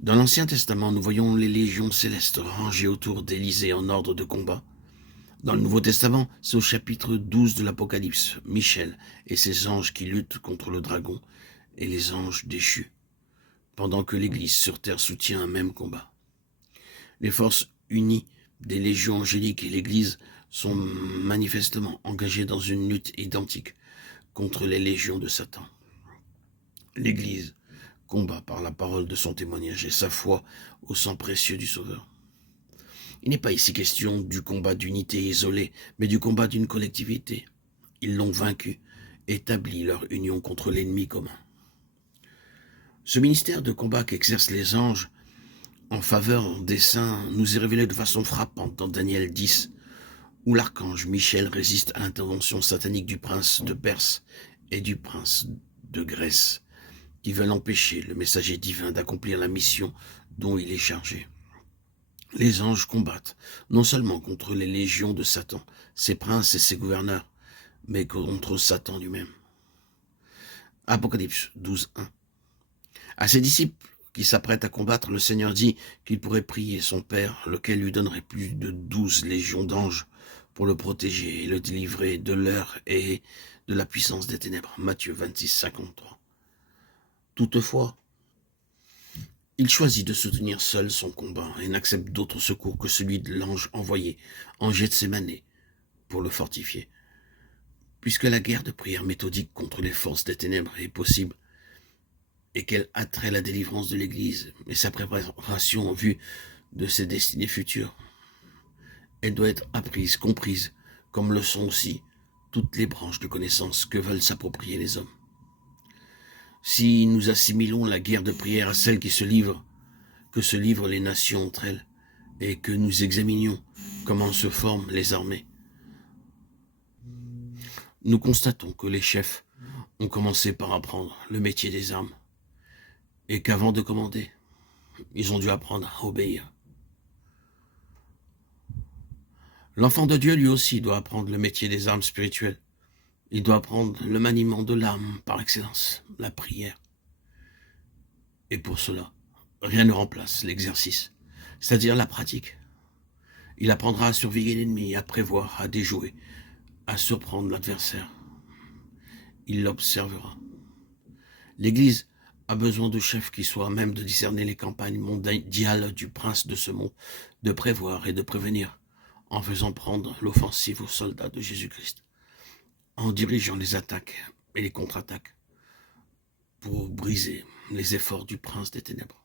Dans l'Ancien Testament, nous voyons les légions célestes rangées autour d'Élisée en ordre de combat. Dans le Nouveau Testament, c'est au chapitre 12 de l'Apocalypse, Michel et ses anges qui luttent contre le dragon et les anges déchus, pendant que l'Église sur terre soutient un même combat. Les forces unies des légions angéliques et l'Église sont manifestement engagées dans une lutte identique contre les légions de Satan. L'Église combat par la parole de son témoignage et sa foi au sang précieux du Sauveur. Il n'est pas ici question du combat d'unité isolée, mais du combat d'une collectivité. Ils l'ont vaincu, établi leur union contre l'ennemi commun. Ce ministère de combat qu'exercent les anges en faveur des saints nous est révélé de façon frappante dans Daniel 10, où l'archange Michel résiste à l'intervention satanique du prince de Perse et du prince de Grèce, qui veulent empêcher le messager divin d'accomplir la mission dont il est chargé. Les anges combattent non seulement contre les légions de Satan, ses princes et ses gouverneurs, mais contre Satan lui-même. Apocalypse 12:1. À ses disciples qui s'apprêtent à combattre, le Seigneur dit qu'il pourrait prier son Père, lequel lui donnerait plus de 12 légions d'anges pour le protéger et le délivrer de l'heure et de la puissance des ténèbres. Matthieu 26:53. Toutefois, il choisit de soutenir seul son combat et n'accepte d'autre secours que celui de l'ange envoyé en Gethsémane pour le fortifier. Puisque la guerre de prière méthodique contre les forces des ténèbres est possible et qu'elle attrait la délivrance de l'Église et sa préparation en vue de ses destinées futures, elle doit être apprise, comprise, comme le sont aussi toutes les branches de connaissances que veulent s'approprier les hommes. Si nous assimilons la guerre de prière à celle que se livrent les nations entre elles, et que nous examinions comment se forment les armées, nous constatons que les chefs ont commencé par apprendre le métier des armes, et qu'avant de commander, ils ont dû apprendre à obéir. L'enfant de Dieu, lui aussi, doit apprendre le métier des armes spirituelles. Il doit apprendre le maniement de l'arme par excellence, la prière. Et pour cela, rien ne remplace l'exercice, c'est-à-dire la pratique. Il apprendra à surveiller l'ennemi, à prévoir, à déjouer, à surprendre l'adversaire. Il l'observera. L'Église a besoin de chefs qui soient à même de discerner les campagnes mondiales du prince de ce monde, de prévoir et de prévenir, en faisant prendre l'offensive aux soldats de Jésus-Christ, en dirigeant les attaques et les contre-attaques pour briser les efforts du prince des ténèbres.